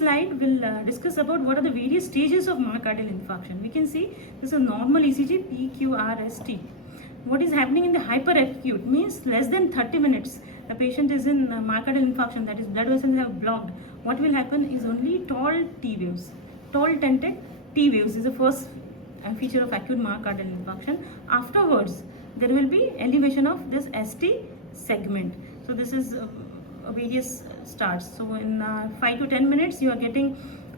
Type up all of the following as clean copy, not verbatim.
slide we'll discuss about what are the various stages of myocardial infarction. We can see this is a normal ECG PQRST. What is happening in the hyperacute means less than 30 minutes the patient is in myocardial infarction, that is blood vessels have blocked. What will happen is only tall T waves, tall tented T waves is the first feature of acute myocardial infarction. Afterwards there will be elevation of this ST segment. So this is various starts. So in 5 to 10 minutes you are getting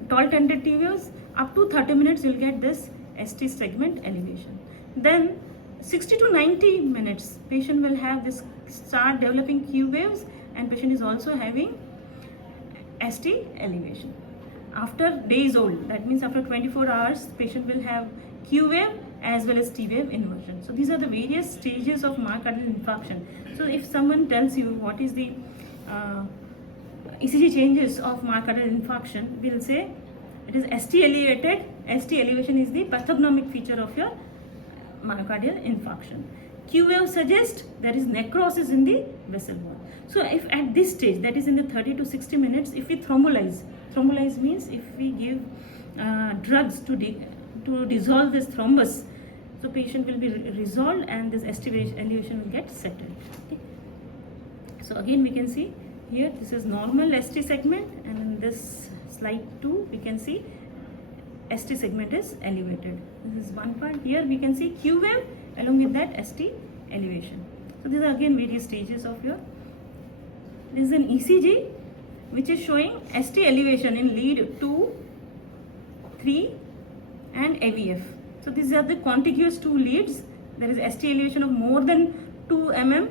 tall tented T waves. Up to 30 minutes you'll get this ST segment elevation. Then 60 to 90 minutes patient will have this start developing Q waves, and patient is also having ST elevation. After days old, that means after 24 hours patient will have Q wave as well as T wave inversion. So these are the various stages of myocardial infarction. So if someone tells you what is the ECG changes of myocardial infarction, we'll say it is ST elevated. ST elevation is the pathognomic feature of your myocardial infarction. Q wave suggests there is necrosis in the vessel wall. So if at this stage, that is in the 30 to 60 minutes, if we thrombolize means if we give drugs to dissolve this thrombus, so patient will be resolved and this ST elevation will get settled. Okay. So again we can see here this is normal ST segment, and in this slide 2 we can see ST segment is elevated. This is one part. Here we can see Q wave along with that ST elevation. So these are again various stages of your. This is an ECG which is showing ST elevation in lead 2, 3 and AVF. So these are the contiguous two leads. There is ST elevation of more than 2 mm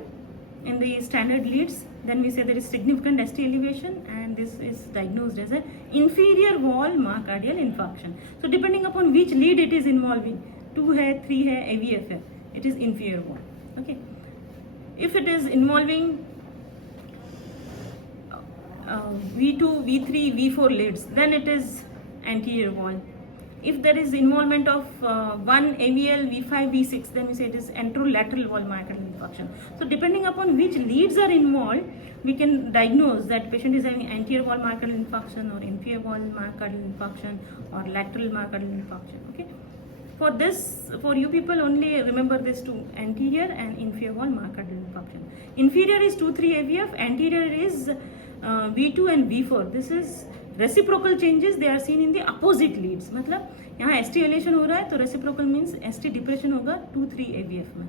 in the standard leads. Then we say there is significant ST elevation, and this is diagnosed as an inferior wall myocardial infarction. So depending upon which lead it is involving, 2 hai, 3 hai, AVF hai, it is inferior wall. Okay. If it is involving V2, V3, V4 leads, then it is anterior wall. If there is involvement of 1 AVL, V5, V6, then we say it is anterolateral wall myocardial infarction. So depending upon which leads are involved, we can diagnose that patient is having anterior wall myocardial infarction or inferior wall myocardial infarction or lateral myocardial infarction. Okay. For this, for you people only remember this two, anterior and inferior wall myocardial infarction. Inferior is 2, 3 AVF, anterior is V2 and V4. This is reciprocal changes, they are seen in the opposite leads. मतलब यहाँ ST elevation हो रहा है तो reciprocal means ST depression होगा 2, 3 AVF में.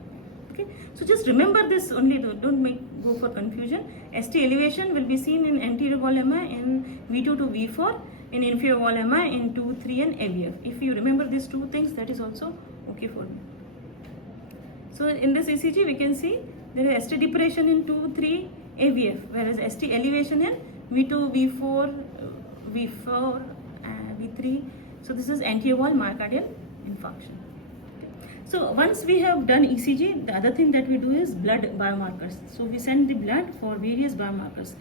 Okay, so just remember this only, don't go for confusion. ST elevation will be seen in anterior wall MI in V2 to V4, in inferior wall MI in 2, 3 and AVF. If you remember these two things, that is also okay for me. So in this ECG we can see there is ST depression in 2, 3 AVF, whereas ST elevation in V2, V4, V3. So this is anterior wall myocardial infarction. Okay. So once we have done ECG, the other thing that we do is blood biomarkers. So we send the blood for various biomarkers.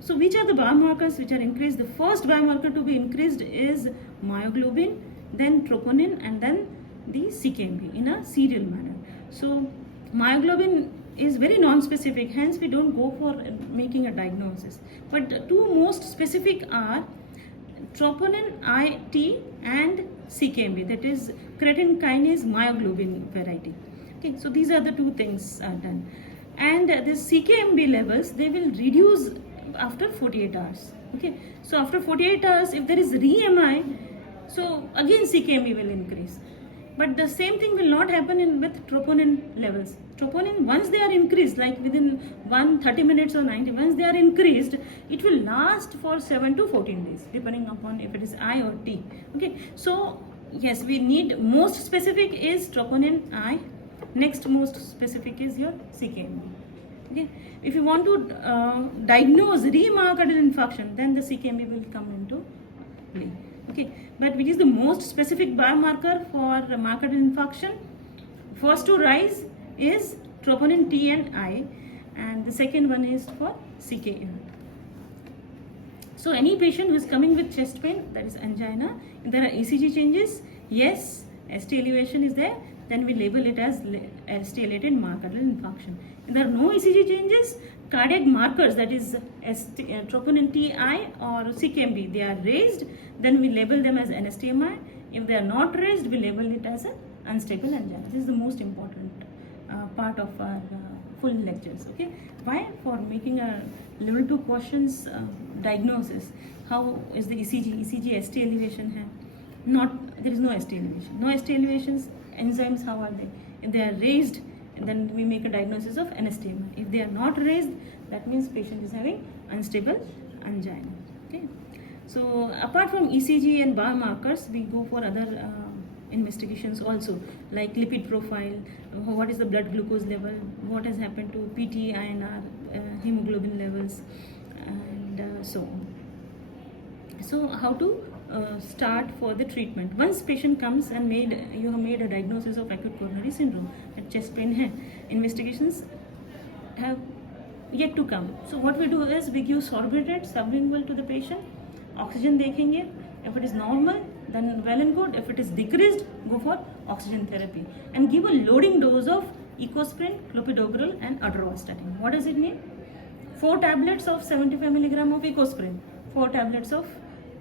So which are the biomarkers which are increased? The first biomarker to be increased is myoglobin, then troponin, and then the CKMB in a serial manner. So myoglobin is very non-specific, hence we don't go for making a diagnosis. But the two most specific are troponin IT and CKMB, that is creatine kinase myoglobin variety. Okay, so these are the two things are done. And the CKMB levels, they will reduce after 48 hours. Okay, so after 48 hours, if there is re-MI, so again CKMB will increase. But the same thing will not happen with troponin levels. Troponin, once they are increased, like within 30 minutes or 90, once they are increased, it will last for 7 to 14 days, depending upon if it is I or T. Okay, so yes, we need most specific is troponin I, next most specific is your CKMB. Okay, if you want to diagnose re-myocardial infarction, then the CKMB will come into play. Okay, but which is the most specific biomarker for myocardial infarction? First to rise is troponin T and I, and the second one is for CKM. So any patient who is coming with chest pain, that is angina, there are ECG changes, yes, ST elevation is there, then we label it as ST-related myocardial infarction. If there are no ECG changes, cardiac markers, that is troponin TI or CKMB, they are raised, then we label them as NSTMI. If they are not raised, we label it as an unstable angina. This is the most important part of our full lectures. Okay, why? For making a level 2 questions diagnosis. How is the ECG? ECG ST elevation hai? Not, there is no ST elevation. No ST elevations. Enzymes, how are they? If they are raised, then we make a diagnosis of NSTMI. If they are not raised, that means patient is having unstable angina. Okay. So apart from ECG and biomarkers, we go for other investigations also, like lipid profile, what is the blood glucose level, what has happened to PT, INR, hemoglobin levels, and so on. So how to start for the treatment? Once patient comes and you have made a diagnosis of acute coronary syndrome, that chest pain hai, investigations have yet to come. So what we do is we give sorbitol sublingual to the patient, oxygen देखेंगे. If it is normal, then well and good. If it is decreased, go for oxygen therapy and give a loading dose of ecosprin, clopidogrel and atorvastatin. What does it mean? 4 tablets of 75 milligram of ecosprin, 4 tablets of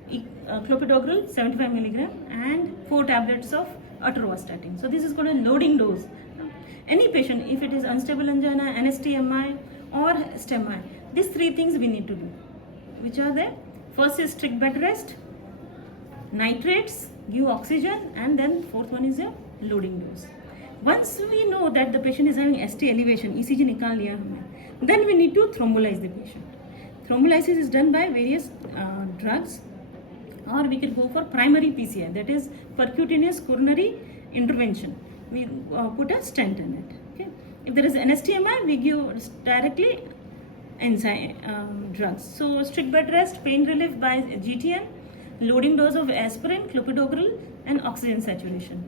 clopidogrel 75 milligram and 4 tablets of atorvastatin. So this is called a loading dose. Any patient, if it is unstable angina, NSTMI or STEMI, these 3 things we need to do. Which are there? First is strict bed rest, nitrates, give oxygen, and then 4th one is a loading dose. Once we know that the patient is having ST elevation, ECG निकाल लिया हमने, then we need to thrombolyze the patient. Thrombolysis is done by various drugs, or we can go for primary PCI, that is percutaneous coronary intervention. We put a stent in it. Okay. If there is NSTMI, we give directly enzyme drugs. So strict bed rest, pain relief by GTN, loading dose of aspirin, clopidogrel, and oxygen saturation.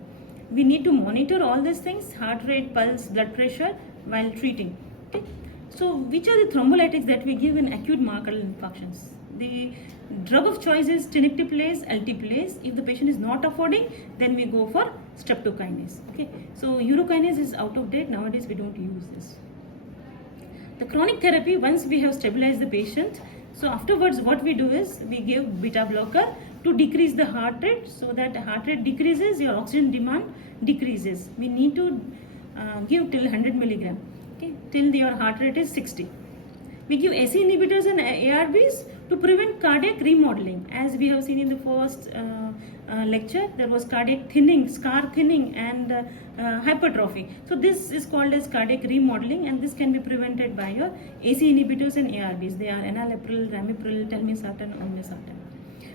We need to monitor all these things: heart rate, pulse, blood pressure while treating. Okay. So which are the thrombolytics that we give in acute myocardial infarctions? The drug of choice is tenecteplase, alteplase. If the patient is not affording, then we go for streptokinase. Okay. So urokinase is out of date nowadays. We don't use this. The chronic therapy, once we have stabilized the patient, so afterwards what we do is we give beta blocker to decrease the heart rate, so that the heart rate decreases, your oxygen demand decreases. We need to give till 100 milligram, okay, till your heart rate is 60. We give AC inhibitors and ARBs to prevent cardiac remodeling. As we have seen in the first lecture, there was cardiac thinning, scar thinning, and hypertrophy. So this is called as cardiac remodeling, and this can be prevented by your AC inhibitors and ARBs. They are enalapril, ramipril, telmisartan, olmesartan.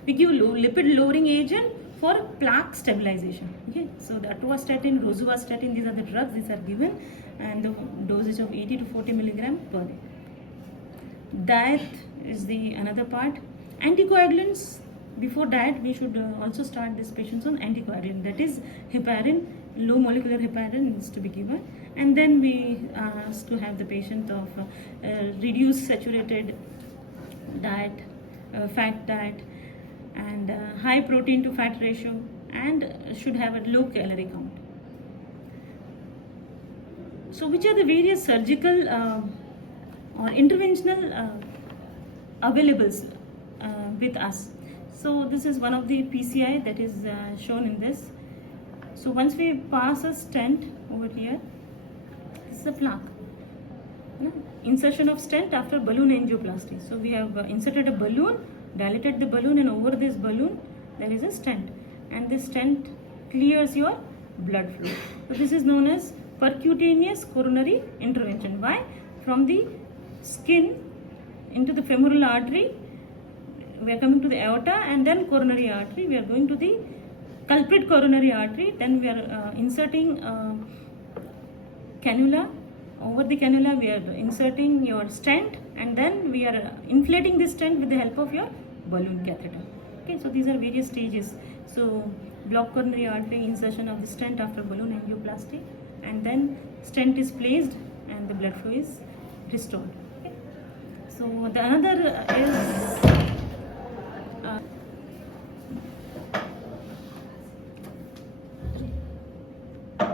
We give lipid lowering agent for plaque stabilization. Okay, so the atorvastatin, rosuvastatin, these are the drugs. These are given, and the dosage of 80 to 40 milligram per day. Diet is the another part. Anticoagulants. Before diet, we should also start these patients on anticoagulant. That is heparin, low molecular heparin needs to be given, and then we ask to have the patient of reduced saturated diet, fat diet, and high protein to fat ratio, and should have a low calorie count. So which are the various surgical or interventional availables with us? So this is one of the PCI that is shown in this. So once we pass a stent over here, this is a plaque. Insertion of stent after balloon angioplasty. So we have inserted a balloon, dilated the balloon, and over this balloon there is a stent, and this stent clears your blood flow. So this is known as percutaneous coronary intervention. Why? From the skin into the femoral artery, we are coming to the aorta, and then coronary artery, we are going to the culprit coronary artery, then we are inserting cannula. Over the cannula we are inserting your stent, and then we are inflating the stent with the help of your balloon catheter. Okay, so these are various stages. So blocked coronary artery, insertion of the stent after balloon angioplasty, and then stent is placed and the blood flow is restored. Okay. So the another is